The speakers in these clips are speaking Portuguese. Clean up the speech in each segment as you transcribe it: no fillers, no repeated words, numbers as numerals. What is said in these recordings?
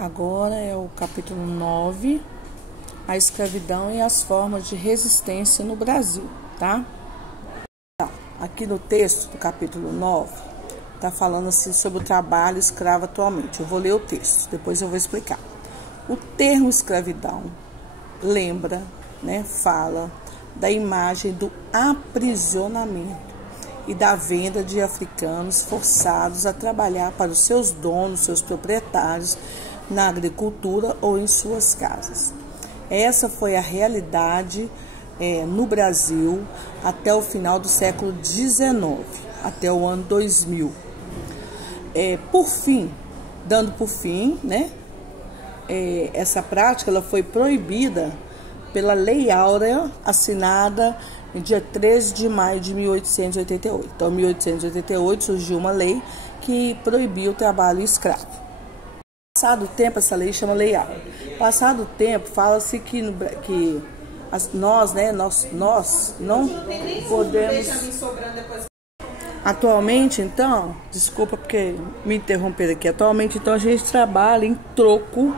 Agora é o capítulo 9, a escravidão e as formas de resistência no Brasil, tá? Aqui no texto do capítulo 9, tá falando assim sobre o trabalho escravo atualmente. Eu vou ler o texto, depois eu vou explicar. O termo escravidão lembra, fala da imagem do aprisionamento e da venda de africanos forçados a trabalhar para os seus donos, seus proprietários, na agricultura ou em suas casas. Essa foi a realidade no Brasil até o final do século XIX, até o ano 2000. Dando por fim, essa prática ela foi proibida pela Lei Áurea, assinada no dia 13 de maio de 1888. Então, em 1888 surgiu uma lei que proibiu o trabalho escravo. Passado o tempo, essa lei chama Lei Áurea. Passado o tempo, fala-se que nós não podemos... Atualmente, então, desculpa porque me interromperam aqui. Atualmente, então, a gente trabalha em troco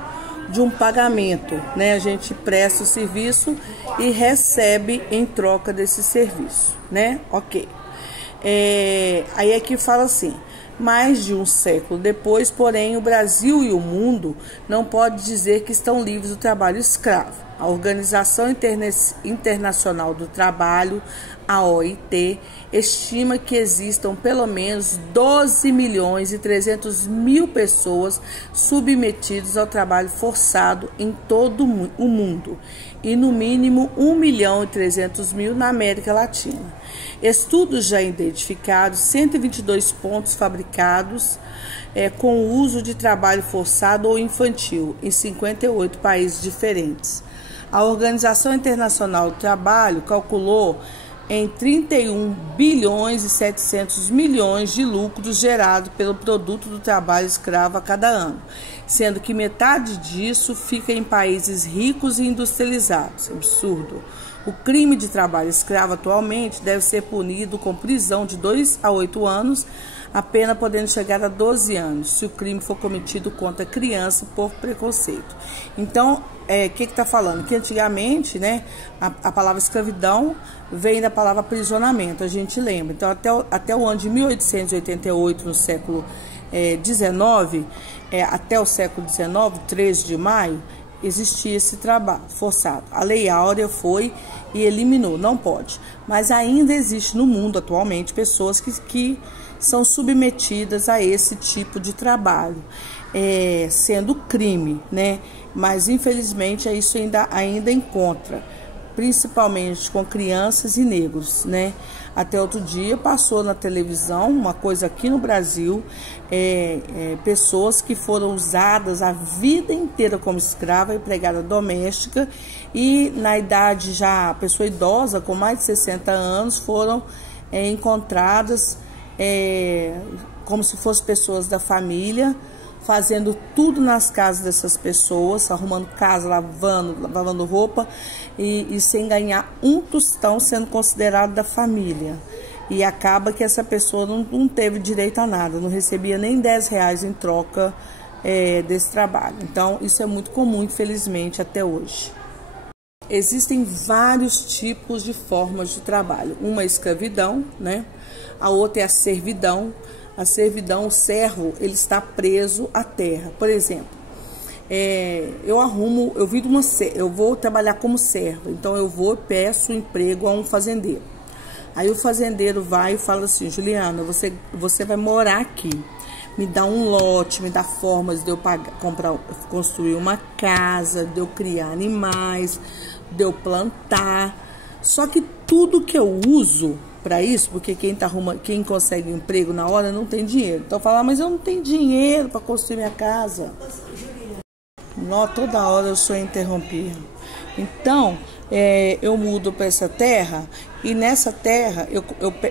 de um pagamento, A gente presta o serviço e recebe em troca desse serviço, Ok. Aí aqui fala assim: mais de um século depois, porém, o Brasil e o mundo não pode dizer que estão livres do trabalho escravo. A Organização Internacional do Trabalho, a OIT, estima que existam pelo menos 12.300.000 pessoas submetidas ao trabalho forçado em todo o mundo e no mínimo 1.300.000 na América Latina. Estudos já identificaram 122 pontos fabricados com o uso de trabalho forçado ou infantil em 58 países diferentes. A Organização Internacional do Trabalho calculou em 31 bilhões e 700 milhões de lucros gerados pelo produto do trabalho escravo a cada ano, sendo que metade disso fica em países ricos e industrializados. Absurdo. O crime de trabalho escravo atualmente deve ser punido com prisão de 2 a 8 anos, a pena podendo chegar a 12 anos, se o crime for cometido contra criança por preconceito. Então, o que está falando? Que antigamente, a palavra escravidão vem da palavra aprisionamento, a gente lembra. Então, até o ano de 1888, no século XIX, até o século XIX, 13 de maio, existia esse trabalho forçado. A Lei Áurea foi e eliminou, não pode. Mas ainda existe no mundo atualmente pessoas que são submetidas a esse tipo de trabalho, sendo crime, Mas infelizmente isso ainda encontra, principalmente com crianças e negros, Até outro dia passou na televisão uma coisa aqui no Brasil, pessoas que foram usadas a vida inteira como escrava, empregada doméstica, e na idade já, pessoa idosa com mais de 60 anos, foram encontradas como se fossem pessoas da família, fazendo tudo nas casas dessas pessoas, arrumando casa, lavando roupa e sem ganhar um tostão, sendo considerado da família. E acaba que essa pessoa não teve direito a nada, não recebia nem R$10 em troca desse trabalho. Então, isso é muito comum, infelizmente, até hoje. Existem vários tipos de formas de trabalho. Uma é a escravidão, A outra é a servidão. A servidão, o servo, ele está preso à terra. Por exemplo, eu vou trabalhar como servo, então eu peço emprego a um fazendeiro. Aí o fazendeiro vai e fala assim: Juliana, você vai morar aqui, me dá um lote, me dá formas de eu construir uma casa, de eu criar animais, de eu plantar. Só que tudo que eu uso para isso, porque quem consegue um emprego na hora não tem dinheiro. Então fala: mas eu não tenho dinheiro para construir minha casa. Toda hora eu sou interrompida. Então, eu mudo para essa terra, e nessa terra eu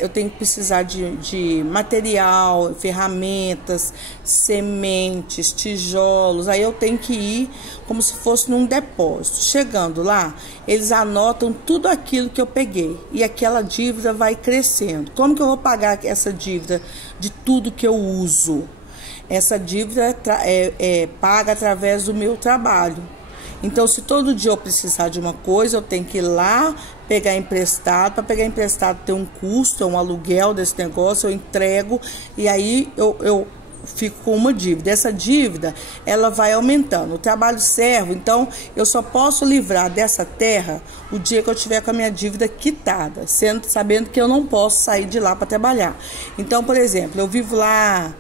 tenho que precisar de material, ferramentas, sementes, tijolos. Aí eu tenho que ir como se fosse num depósito. Chegando lá, eles anotam tudo aquilo que eu peguei, e aquela dívida vai crescendo. Como que eu vou pagar essa dívida de tudo que eu uso? essa dívida é paga através do meu trabalho. Então, se todo dia eu precisar de uma coisa, eu tenho que ir lá pegar emprestado. Para pegar emprestado tem um custo, é um aluguel desse negócio, eu entrego e aí eu fico com uma dívida. Essa dívida, ela vai aumentando. O trabalho servo, então, eu só posso livrar dessa terra o dia que eu tiver com a minha dívida quitada, sabendo que eu não posso sair de lá para trabalhar. Então, por exemplo, eu vivo lá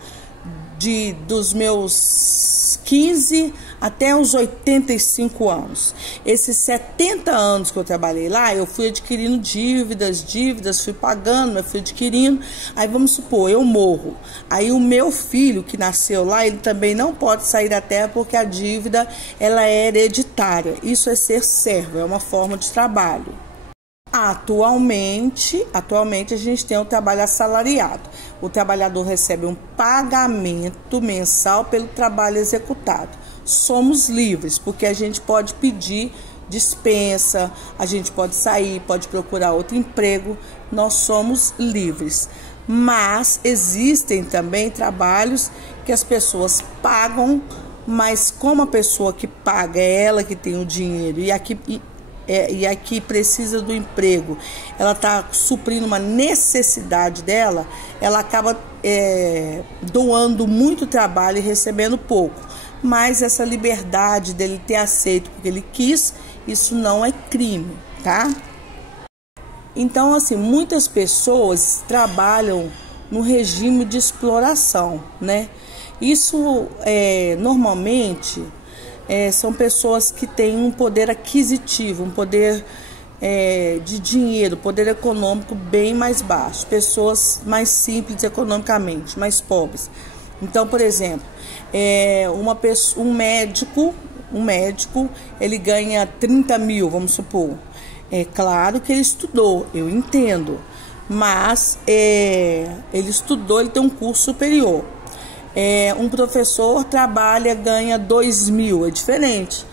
dos meus 15 até os 85 anos. Esses 70 anos que eu trabalhei lá, eu fui adquirindo dívidas, fui pagando, mas fui adquirindo. Aí vamos supor, eu morro. Aí o meu filho que nasceu lá, ele também não pode sair da terra porque a dívida, ela é hereditária. Isso é ser servo, é uma forma de trabalho. Atualmente a gente tem o trabalho assalariado. O trabalhador recebe um pagamento mensal pelo trabalho executado. Somos livres, porque a gente pode pedir dispensa, a gente pode sair, pode procurar outro emprego, nós somos livres. Mas existem também trabalhos que as pessoas pagam, mas como a pessoa que paga é ela que tem o dinheiro e aqui precisa do emprego, ela está suprindo uma necessidade dela, ela acaba doando muito trabalho e recebendo pouco. Mas essa liberdade dele ter aceito porque ele quis, isso não é crime, tá? Então, assim, muitas pessoas trabalham no regime de exploração, né? Isso, normalmente, são pessoas que têm um poder aquisitivo, um poder de dinheiro, poder econômico bem mais baixo, pessoas mais simples economicamente, mais pobres. Então, por exemplo, um médico, ele ganha 30 mil, vamos supor. É claro que ele estudou, eu entendo, mas ele estudou, ele tem um curso superior. Um professor ganha 2 mil, é diferente.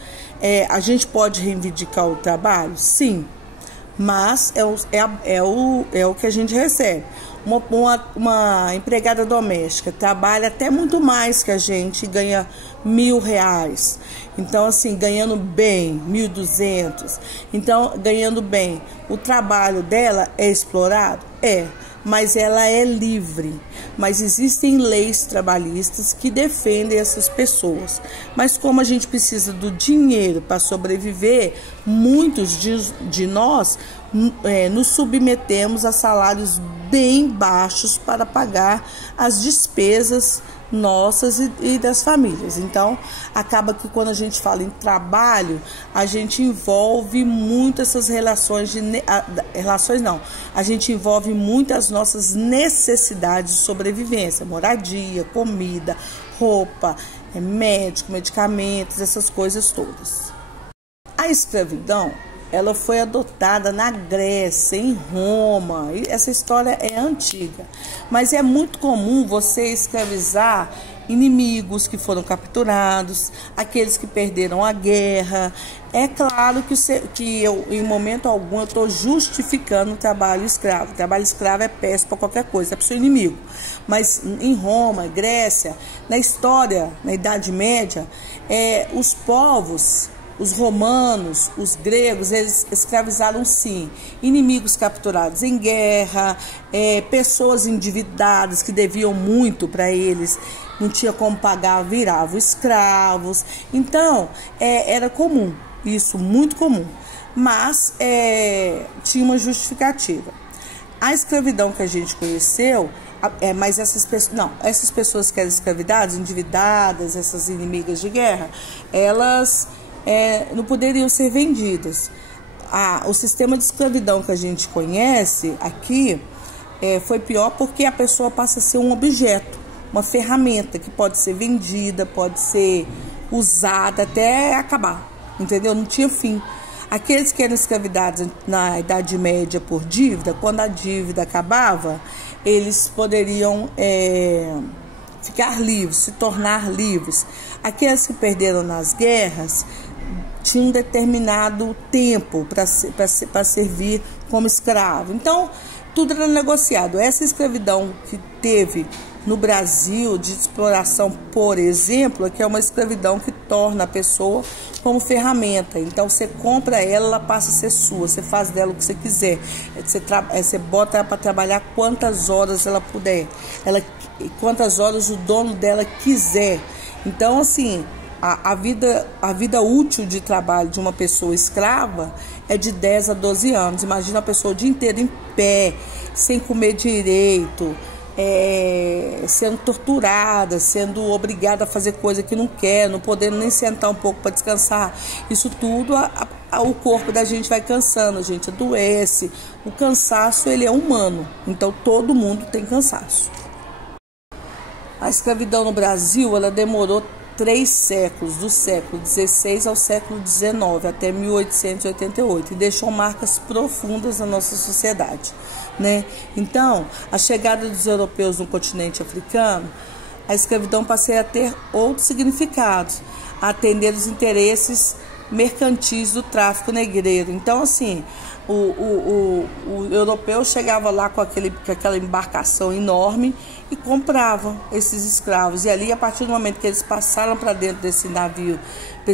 A gente pode reivindicar o trabalho? Sim, mas é o que a gente recebe. Uma empregada doméstica trabalha até muito mais que a gente, ganha R$1.000. Então, assim, ganhando bem, 1.200. Então, ganhando bem, o trabalho dela é explorado? Mas ela é livre. Mas existem leis trabalhistas que defendem essas pessoas. Mas como a gente precisa do dinheiro para sobreviver, muitos de nós nos submetemos a salários bem baixos para pagar as despesas nossas e das famílias. Então, acaba que quando a gente fala em trabalho, a gente envolve muito essas a gente envolve muito as nossas necessidades de sobrevivência, moradia, comida, roupa, médico, medicamentos, essas coisas todas. A escravidão, ela foi adotada na Grécia, em Roma. Essa história é antiga, mas é muito comum você escravizar inimigos que foram capturados, aqueles que perderam a guerra. É claro que eu, em momento algum, eu estou justificando o trabalho escravo. O trabalho escravo é péssimo para qualquer coisa, é para o seu inimigo. Mas em Roma, Grécia, na história, na Idade Média, os povos, os romanos, os gregos, eles escravizaram sim inimigos capturados em guerra, pessoas endividadas que deviam muito para eles, não tinha como pagar, viravam escravos. Então, era comum, isso muito comum, mas tinha uma justificativa. A escravidão que a gente conheceu, mas essas pessoas que eram escravizadas, endividadas, essas inimigas de guerra, elas não poderiam ser vendidas. O sistema de escravidão que a gente conhece aqui foi pior porque a pessoa passa a ser um objeto, uma ferramenta que pode ser vendida, pode ser usada até acabar, entendeu? Não tinha fim. Aqueles que eram escravizados na Idade Média por dívida, quando a dívida acabava, eles poderiam ficar livres, se tornar livres. Aqueles que perderam nas guerras tinha um determinado tempo para servir como escravo. Então, tudo era negociado. Essa escravidão que teve no Brasil de exploração, por exemplo, que é uma escravidão que torna a pessoa como ferramenta. Então você compra ela, ela passa a ser sua, você faz dela o que você quiser, você bota ela para trabalhar quantas horas ela puder, quantas horas o dono dela quiser. Então assim, a vida útil de trabalho de uma pessoa escrava é de 10 a 12 anos. Imagina a pessoa o dia inteiro em pé, sem comer direito, sendo torturada, sendo obrigada a fazer coisa que não quer, não podendo nem sentar um pouco para descansar. Isso tudo, o corpo da gente vai cansando, a gente adoece. O cansaço, ele é humano, então todo mundo tem cansaço. A escravidão no Brasil, ela demorou 3 séculos, do século XVI ao século XIX, até 1888, e deixou marcas profundas na nossa sociedade, né? Então, a chegada dos europeus no continente africano, a escravidão passou a ter outros significados, a atender os interesses mercantis do tráfico negreiro. Então, assim, o europeu chegava lá com aquela embarcação enorme e comprava esses escravos. E ali, a partir do momento que eles passaram para dentro desse navio, para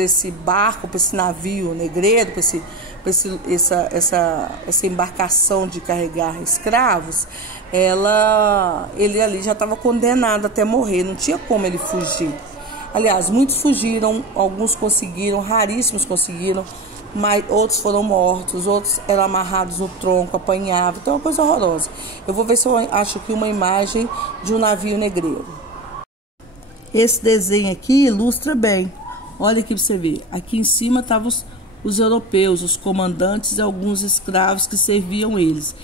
esse barco, para esse navio negreiro, essa embarcação de carregar escravos, ele ali já estava condenado até morrer, não tinha como ele fugir. Aliás, muitos fugiram, alguns conseguiram, raríssimos conseguiram, mas outros foram mortos, outros eram amarrados no tronco, apanhavam. Então é uma coisa horrorosa. Eu vou ver se eu acho aqui uma imagem de um navio negreiro. Esse desenho aqui ilustra bem. Olha aqui para você ver. Aqui em cima estavam os europeus, os comandantes e alguns escravos que serviam eles.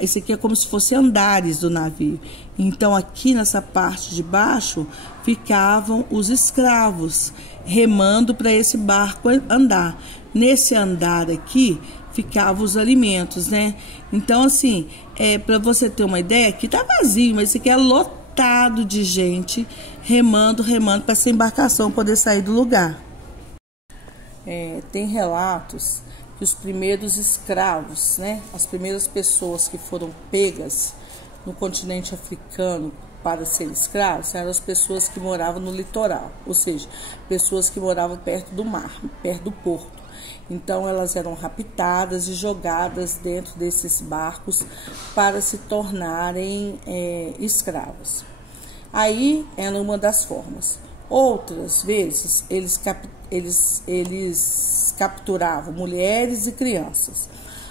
Esse aqui é como se fosse andares do navio. Então aqui nessa parte de baixo ficavam os escravos remando para esse barco andar. Nesse andar aqui ficavam os alimentos, né? Então assim, para você ter uma ideia, aqui tá vazio, mas esse aqui é lotado de gente remando para essa embarcação poder sair do lugar. Tem relatos que os primeiros escravos, né, as primeiras pessoas que foram pegas no continente africano para serem escravos, eram as pessoas que moravam no litoral, ou seja, pessoas que moravam perto do mar, perto do porto. Então elas eram raptadas e jogadas dentro desses barcos para se tornarem escravas. Aí era uma das formas. Outras vezes eles capturavam mulheres e crianças.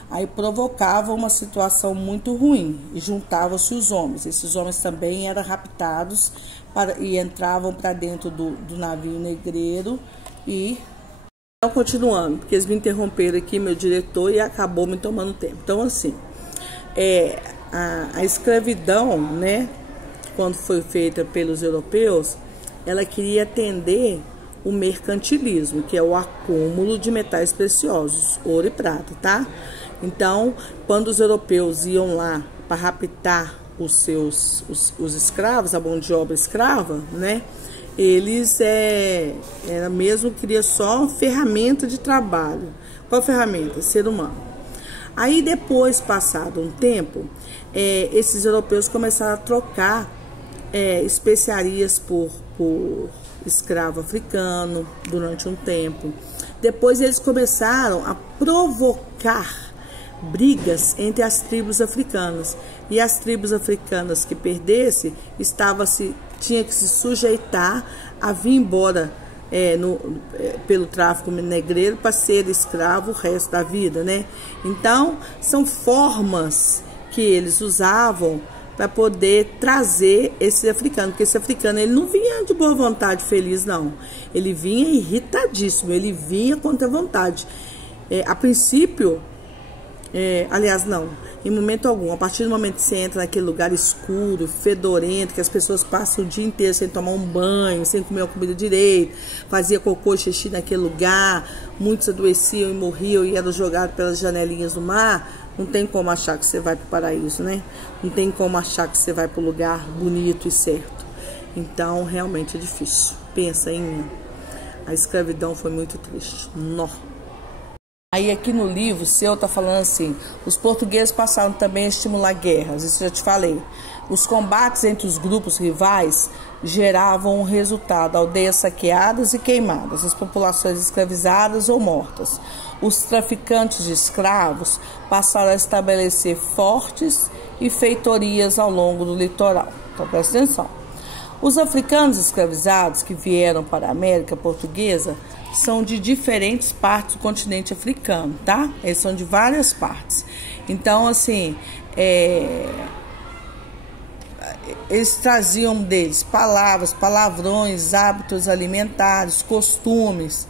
Aí provocavam uma situação muito ruim e juntavam-se os homens. Esses homens também eram raptados e entravam para dentro do navio negreiro. E continuando, porque eles me interromperam aqui, meu diretor, e acabou me tomando tempo. Então assim, a escravidão, né, quando foi feita pelos europeus, ela queria atender o mercantilismo, que é o acúmulo de metais preciosos, ouro e prata, tá? Então, quando os europeus iam lá para raptar os escravos, a mão de obra escrava, né? Eles queria só ferramenta de trabalho. Qual ferramenta? Ser humano. Aí depois, passado um tempo, esses europeus começaram a trocar especiarias por escravo africano durante um tempo. Depois eles começaram a provocar brigas entre as tribos africanas, e as tribos africanas que perdessem tinha que se sujeitar a vir embora pelo tráfico negreiro para ser escravo o resto da vida, né? Então são formas que eles usavam para poder trazer esse africano, porque esse africano ele não vinha de boa vontade, feliz, não. Ele vinha irritadíssimo, ele vinha contra a vontade. A princípio, aliás, não, em momento algum, a partir do momento que você entra naquele lugar escuro, fedorento, que as pessoas passam o dia inteiro sem tomar um banho, sem comer a comida direito, fazia cocô e xixi naquele lugar, muitos adoeciam e morriam e eram jogados pelas janelinhas do mar. Não tem como achar que você vai para o paraíso, né? Não tem como achar que você vai para o lugar bonito e certo. Então, realmente é difícil. Pensa em a escravidão foi muito triste. Nó. Aí aqui no livro seu tá falando assim, os portugueses passaram também a estimular guerras, isso eu já te falei. Os combates entre os grupos rivais geravam um resultado: aldeias saqueadas e queimadas, as populações escravizadas ou mortas. Os traficantes de escravos passaram a estabelecer fortes e feitorias ao longo do litoral. Então, presta atenção. Os africanos escravizados que vieram para a América Portuguesa são de diferentes partes do continente africano, tá? Eles são de várias partes. Então, assim, eles traziam deles palavras, palavrões, hábitos alimentares, costumes,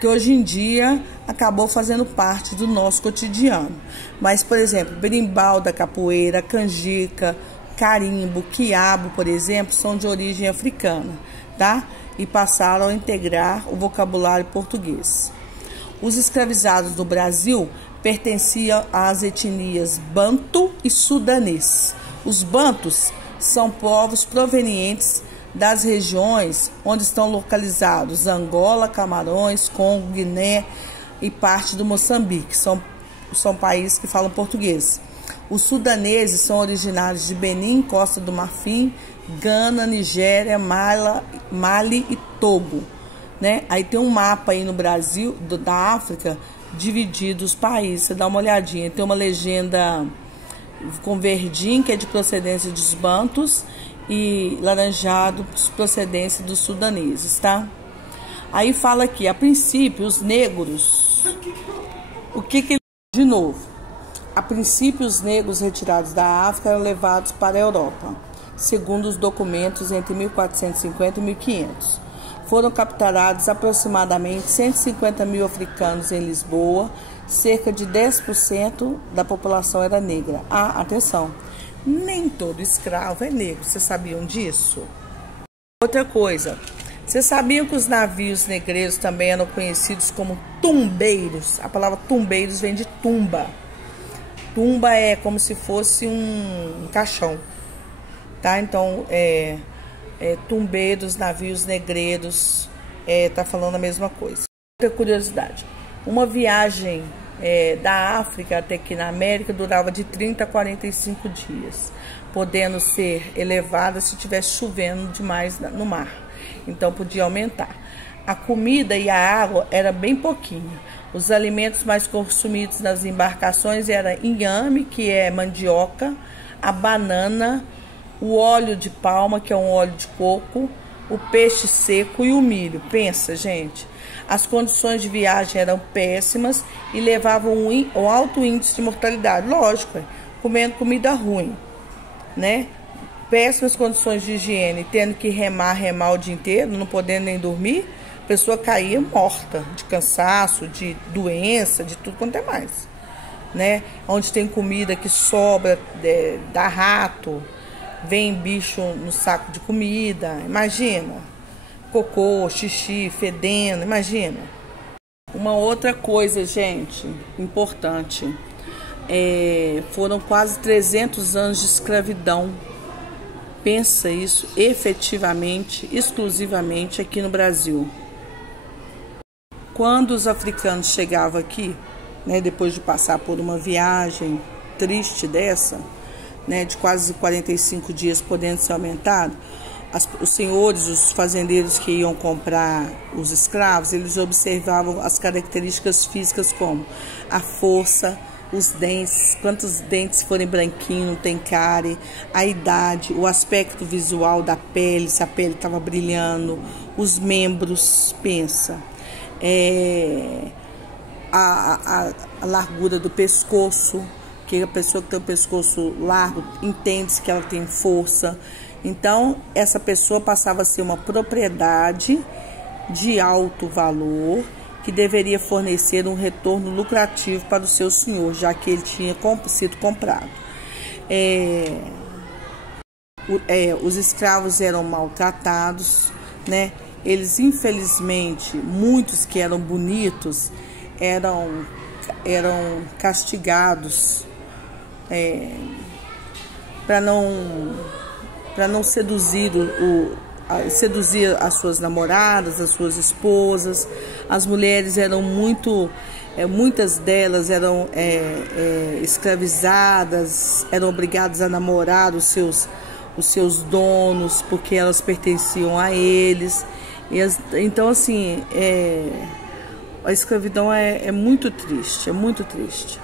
que hoje em dia acabou fazendo parte do nosso cotidiano. Mas, por exemplo, berimbau da capoeira, canjica, carimbo, quiabo, por exemplo, são de origem africana, tá? E passaram a integrar o vocabulário português. Os escravizados do Brasil pertenciam às etnias banto e sudanês. Os bantus são povos provenientes das regiões onde estão localizados Angola, Camarões, Congo, Guiné e parte do Moçambique. São países que falam português. Os sudaneses são originários de Benin, Costa do Marfim, Gana, Nigéria, Mali e Togo, né? Aí tem um mapa aí no Brasil, da África, dividido os países. Você dá uma olhadinha. Tem uma legenda com verdinho, que é de procedência dos bantus, e laranjado, de procedência dos sudaneses, tá? Aí fala aqui, a princípio, os negros... De novo, a princípio, os negros retirados da África eram levados para a Europa, segundo os documentos entre 1450 e 1500. Foram capturados aproximadamente 150 mil africanos em Lisboa, cerca de 10% da população era negra. Ah, atenção, nem todo escravo é negro, vocês sabiam disso? Outra coisa, vocês sabiam que os navios negreiros também eram conhecidos como tumbeiros? A palavra tumbeiros vem de tumba. Tumba é como se fosse um caixão, tá? Então, tumbeiros, navios negreiros, tá falando a mesma coisa. Outra curiosidade, uma viagem da África até aqui na América durava de 30 a 45 dias, podendo ser elevada se estivesse chovendo demais no mar. Então podia aumentar. A comida e a água era bem pouquinho. Os alimentos mais consumidos nas embarcações eram inhame, que é mandioca, a banana, o óleo de palma, que é um óleo de coco, o peixe seco e o milho. Pensa, gente. As condições de viagem eram péssimas e levavam um alto índice de mortalidade. Lógico, comendo comida ruim, né? Péssimas condições de higiene, tendo que remar o dia inteiro, não podendo nem dormir, a pessoa caía morta de cansaço, de doença, de tudo quanto é mais, né? Onde tem comida que sobra, dá rato, vem bicho no saco de comida, imagina. Cocô, xixi, fedendo, imagina. Uma outra coisa, gente, importante, foram quase 300 anos de escravidão. Pensa isso, efetivamente, exclusivamente aqui no Brasil. Quando os africanos chegavam aqui, né, depois de passar por uma viagem triste dessa, né, de quase 45 dias, podendo ser aumentado, os senhores, os fazendeiros que iam comprar os escravos, eles observavam as características físicas como a força, os dentes, quantos dentes forem branquinhos, não tem cárie, a idade, o aspecto visual da pele, se a pele estava brilhando, os membros, pensa, a largura do pescoço, que a pessoa que tem o pescoço largo entende-se que ela tem força. Então, essa pessoa passava a ser uma propriedade de alto valor que deveria fornecer um retorno lucrativo para o seu senhor, já que ele tinha sido comprado. Os escravos eram maltratados, né? Eles, infelizmente, muitos que eram bonitos, eram castigados para não seduzir seduzir as suas namoradas, as suas esposas. As mulheres eram muitas delas eram escravizadas, eram obrigadas a namorar os os seus donos, porque elas pertenciam a eles. Então, assim, a escravidão é muito triste, é muito triste.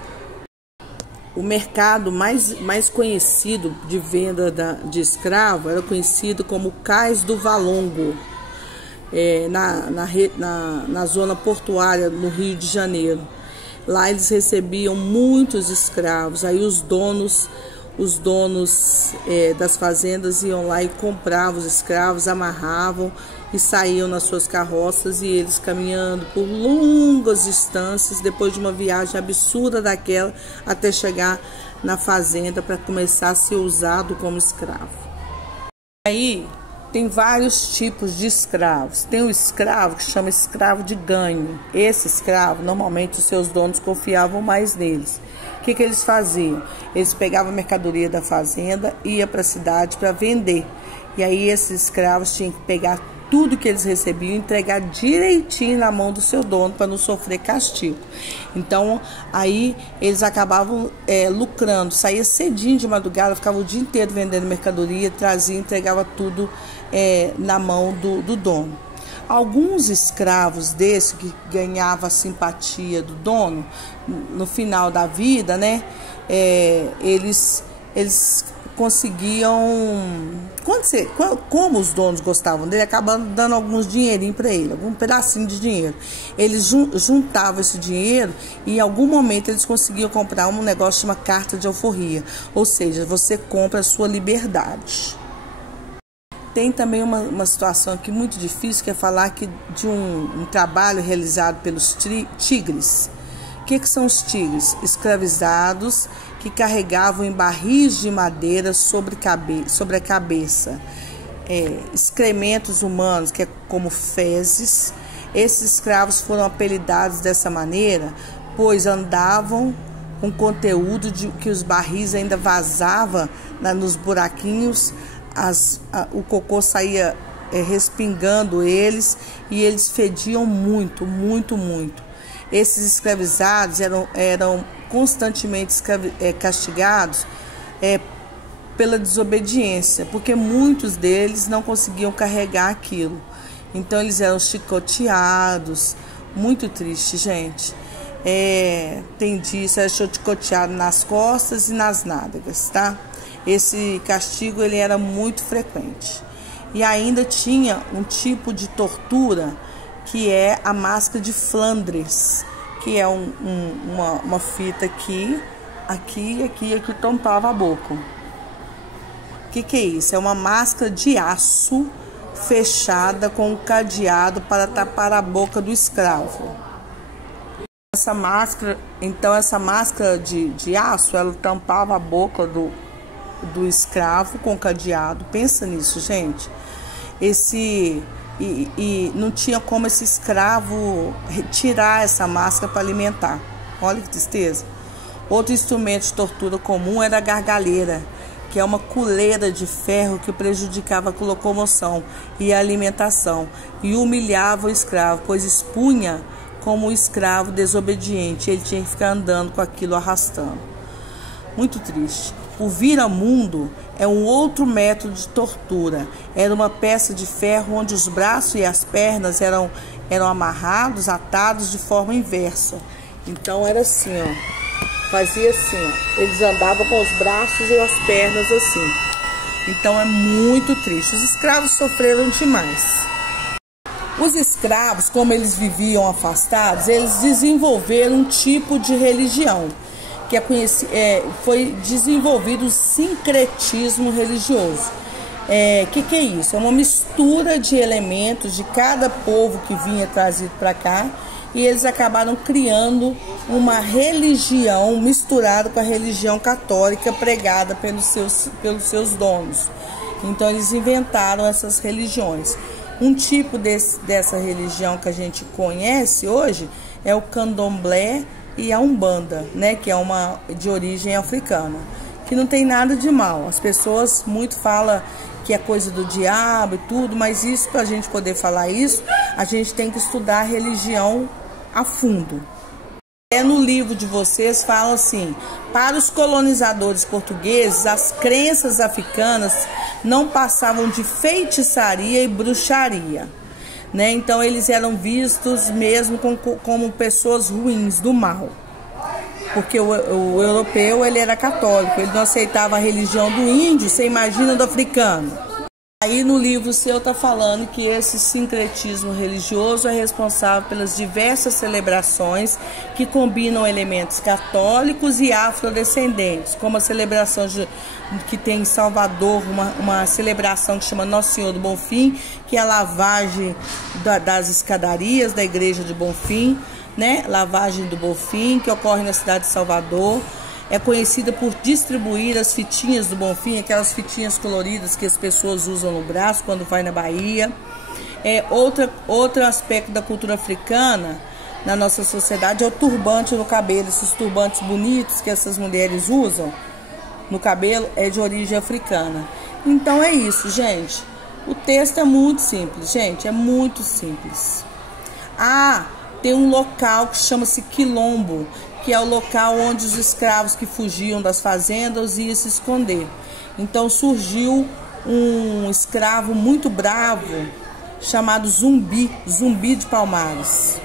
O mercado mais conhecido de venda de escravo era conhecido como Cais do Valongo, na zona portuária no Rio de Janeiro. Lá eles recebiam muitos escravos, aí os donos das fazendas iam lá e compravam os escravos, amarravam e saíam nas suas carroças, e eles caminhando por longas distâncias, depois de uma viagem absurda daquela, até chegar na fazenda para começar a ser usado como escravo. Aí tem vários tipos de escravos. Tem o escravo que chama escravo de ganho. Esse escravo, normalmente os seus donos confiavam mais neles. O que eles faziam? Eles pegavam a mercadoria da fazenda e iam para a cidade para vender. E aí esses escravos tinham que pegar tudo que eles recebiam e entregar direitinho na mão do seu dono para não sofrer castigo. Então, aí eles acabavam lucrando. Saía cedinho de madrugada, ficava o dia inteiro vendendo mercadoria, trazia e entregava tudo na mão do dono. Alguns escravos desses que ganhavam a simpatia do dono, no final da vida, né, eles conseguiam, como os donos gostavam dele, acabavam dando alguns dinheirinhos para ele, algum pedacinho de dinheiro. Eles juntavam esse dinheiro e em algum momento eles conseguiam comprar um negócio chamado carta de alforria, ou seja, você compra a sua liberdade. Tem também uma situação aqui muito difícil, que é falar de um trabalho realizado pelos tigres. O que são os tigres? Escravizados que carregavam em barris de madeira sobre a cabeça excrementos humanos, que é como fezes. Esses escravos foram apelidados dessa maneira, pois andavam com conteúdo que os barris ainda vazavam nos buraquinhos. O cocô saía respingando eles, e eles fediam muito, muito, muito. Esses escravizados eram constantemente castigados pela desobediência, porque muitos deles não conseguiam carregar aquilo. Então eles eram chicoteados. Muito triste, gente. Tem disso, era chicoteado nas costas e nas nádegas, tá? Esse castigo ele era muito frequente. E ainda tinha um tipo de tortura, que é a máscara de Flandres, que é uma fita aqui que tampava a boca. O que é isso? É uma máscara de aço fechada com um cadeado para tapar a boca do escravo. Essa máscara de aço, ela tampava a boca do escravo com cadeado. Pensa nisso, gente. E não tinha como esse escravo retirar essa máscara para alimentar. Olha que tristeza. Outro instrumento de tortura comum era a gargalheira, que é uma coleira de ferro que prejudicava a locomoção e a alimentação e humilhava o escravo, pois expunha como um escravo desobediente. Ele tinha que ficar andando com aquilo arrastando. Muito triste. O vira-mundo é um outro método de tortura. Era uma peça de ferro onde os braços e as pernas eram amarrados, atados de forma inversa. Então era assim, ó. Fazia assim, ó. Eles andavam com os braços e as pernas assim. Então é muito triste. Os escravos sofreram demais. Os escravos, como eles viviam afastados, eles desenvolveram um tipo de religião, que foi desenvolvido o sincretismo religioso. Que é isso? É uma mistura de elementos de cada povo que vinha trazido para cá, e eles acabaram criando uma religião misturada com a religião católica pregada pelos seus donos. Então eles inventaram essas religiões. Um tipo dessa religião que a gente conhece hoje é o candomblé e a umbanda, né, que é uma de origem africana, que não tem nada de mal. As pessoas muito falam que é coisa do diabo e tudo, mas isso, para a gente poder falar isso, a gente tem que estudar a religião a fundo. No livro de vocês fala assim: para os colonizadores portugueses, as crenças africanas não passavam de feitiçaria e bruxaria, né? Então eles eram vistos mesmo como pessoas ruins, do mal. Porque o europeu, ele era católico, ele não aceitava a religião do índio, você imagina do africano. Aí no livro seu está falando que esse sincretismo religioso é responsável pelas diversas celebrações que combinam elementos católicos e afrodescendentes, como a celebração que tem em Salvador, uma celebração que chama Nosso Senhor do Bonfim, que é a lavagem das escadarias da igreja de Bonfim, né? Lavagem do Bonfim, que ocorre na cidade de Salvador. É conhecida por distribuir as fitinhas do Bonfim, aquelas fitinhas coloridas que as pessoas usam no braço quando vai na Bahia. Outro aspecto da cultura africana na nossa sociedade é o turbante no cabelo. Esses turbantes bonitos que essas mulheres usam no cabelo é de origem africana. Então é isso, gente. O texto é muito simples, gente, é muito simples. Tem um local que chama-se Quilombo, que é o local onde os escravos que fugiam das fazendas iam se esconder. Então surgiu um escravo muito bravo chamado Zumbi de Palmares.